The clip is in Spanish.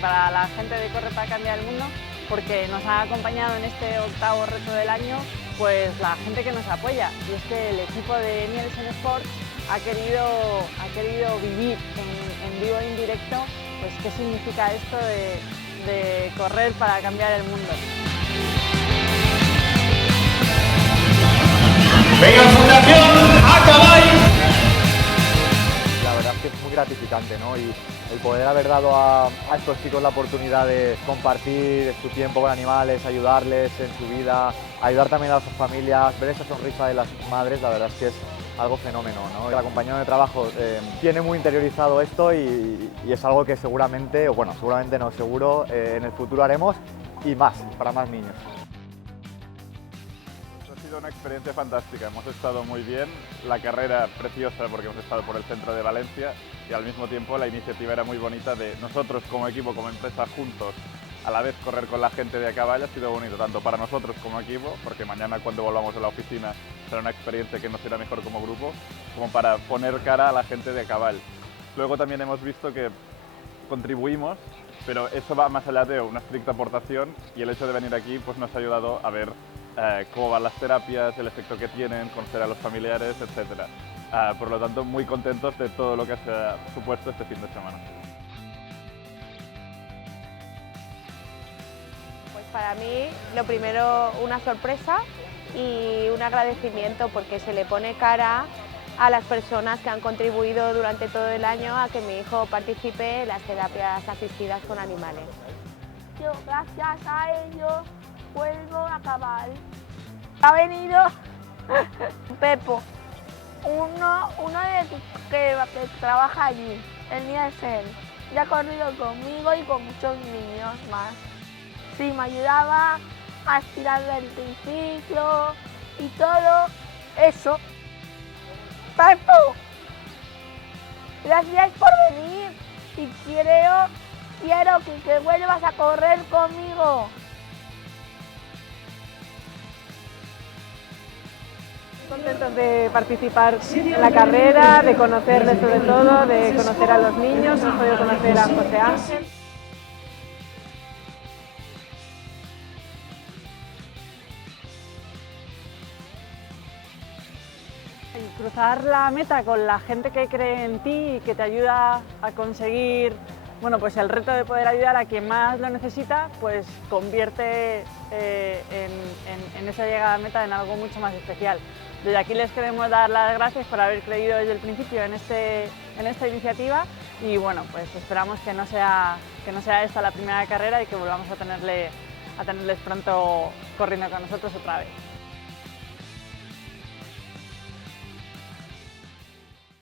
para la gente de Corre para Cambiar el Mundo, porque nos ha acompañado en este 8º reto del año pues la gente que nos apoya, y es que el equipo de Nielsen Sports ha querido vivir en vivo e indirecto pues qué significa esto de correr para cambiar el mundo. ¡Venga, Fundación Acabay! La verdad es que es muy gratificante, ¿no? Y el poder haber dado a estos chicos la oportunidad de compartir su tiempo con animales, ayudarles en su vida, ayudar también a sus familias, ver esa sonrisa de las madres, la verdad es que es algo fenómeno, ¿no? La compañía de trabajo tiene muy interiorizado esto y es algo que seguramente, o bueno, seguramente no, seguro en el futuro haremos y más, para más niños. Ha sido una experiencia fantástica, hemos estado muy bien, la carrera preciosa porque hemos estado por el centro de Valencia y al mismo tiempo la iniciativa era muy bonita de nosotros como equipo, como empresa juntos, a la vez correr con la gente de Acaball ha sido bonito tanto para nosotros como equipo, porque mañana cuando volvamos a la oficina será una experiencia que nos irá mejor como grupo, como para poner cara a la gente de Acaball. Luego también hemos visto que contribuimos, pero eso va más allá de una estricta aportación y el hecho de venir aquí pues nos ha ayudado a ver cómo van las terapias, el efecto que tienen, conocer a los familiares, etc. Por lo tanto, muy contentos de todo lo que se ha supuesto este fin de semana. Pues para mí, lo primero, una sorpresa y un agradecimiento porque se le pone cara a las personas que han contribuido durante todo el año a que mi hijo participe en las terapias asistidas con animales. Yo, gracias a ellos, vuelvo a Acaball. Ha venido Pepo, uno que trabaja allí, el Nielsen, y ha corrido conmigo y con muchos niños más. Sí, me ayudaba a estirar el triciclo y todo eso. Pepo, gracias por venir y quiero que vuelvas a correr conmigo. Contentos de participar en la carrera, de conocerles sobre todo, de conocer a los niños, hemos podido conocer a José Ángel. Y cruzar la meta con la gente que cree en ti y que te ayuda a conseguir pues el reto de poder ayudar a quien más lo necesita, pues convierte en esa llegada a meta en algo mucho más especial. Desde aquí les queremos dar las gracias por haber creído desde el principio en esta iniciativa y bueno, pues esperamos que no sea esta la primera carrera y que volvamos a tenerles pronto corriendo con nosotros otra vez.